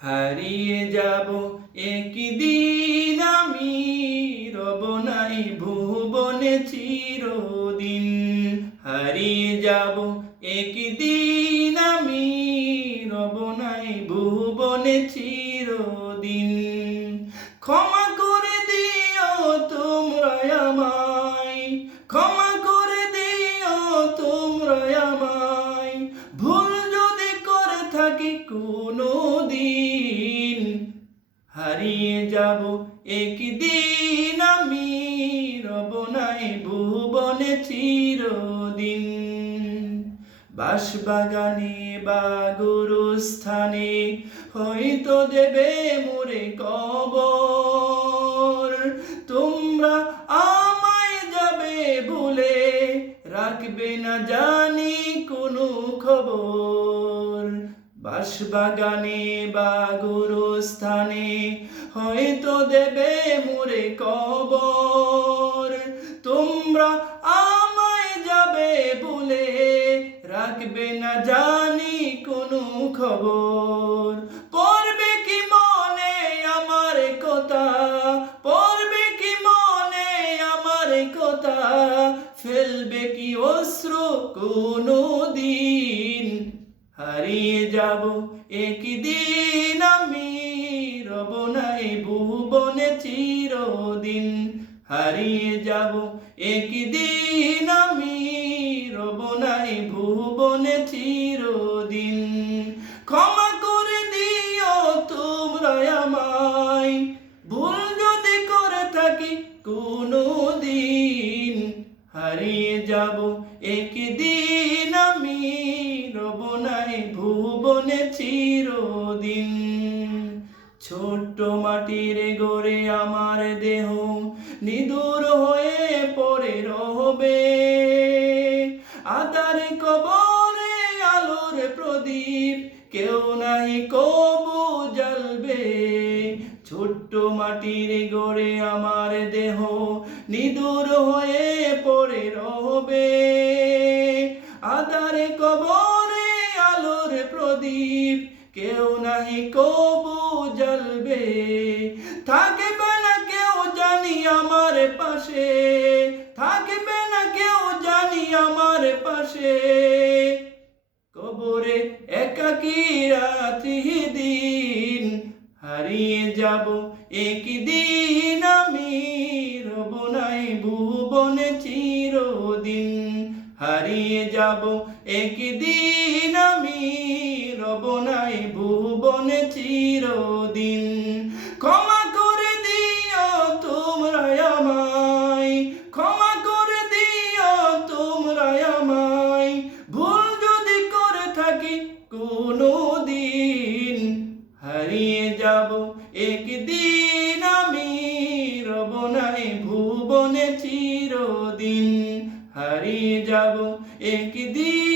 হারিয়ে যাব একদিন আমি, রব নাই ভুবনে চিরদিন। হারিয়ে যাব একদিন আমি, রব নাই ভুবনে চিরদিন। ক্ষমা করে দিও তোমরা আমায়, ক্ষমা করে দিও তোমরা আমায়, ভুল যদি করে থাকি কোনো দিন। হারিয়ে যাব একদিন আমি, রব নাই ভুবনে চিরদিন। বাঁশবাগানে বা গুরুস্থানে হয়তো দেবে মোরে কবর। তোমরা আমায় যাবে ভুলে, রাখবে না জানি কোনো খবর। বাঁশবাগানে বা গুরুস্থানে হয়তো দেবে মোরে কবর। তোমরা আমায় যাবে ভুলে, রাখবে না জানি কোনো খবর। পড়বে কি মনে আমার কথা, পড়বে কি মনে আমার কথা, ফেলবে কি অশ্রু কোনো দিন। হারিয়ে যাব একদিন আমি, রব নাই ভুবনে চিরদিন। হারিয়ে যাব একদিন আমি, রব নাই ভুবনে চিরদিন। ক্ষমা করে দিও তোমরা আমায়, ভুল যদি করে থাকি কোনো দিন। হারিয়ে যাব একদিন আমি, রব নাই ভুবনে চিরদিন। ছোট্ট মাটির গড়ে আমার দেহ নিদূর হয়ে পড়ে রবে, আধার কবরে আলোর প্রদীপ কেউ নাই কবু জ্বালবে। ছোট্ট মাটির গড়ে আমার দেহ নিদূর হয়ে পড়ে রবে, আধার কবরে আলোর প্রদীপ কেউ নাই কবু জ্বালবে। থাকবে না কেউ জানি আমার পাশে, থাকবে না কেউ জানি আমার পাশে, কবরে একাকী রাত্রি দিন। হারিয়ে যাব একদিন আমি, রব নাই ভুবনে চিরদিন। হারিয়ে যাব একদিন আমি, রব নাই ভুবনে চিরদিন। ক্ষমা করে দিও তোমরা আমায়, ক্ষমা করে দিও তোমরা আমায়, ভুল যদি করে থাকি কোনো দিন। হারিয়ে যাব একদিন আমি, রব নাই ভুবনে চিরদিন। হারিয়ে যাব একদিন।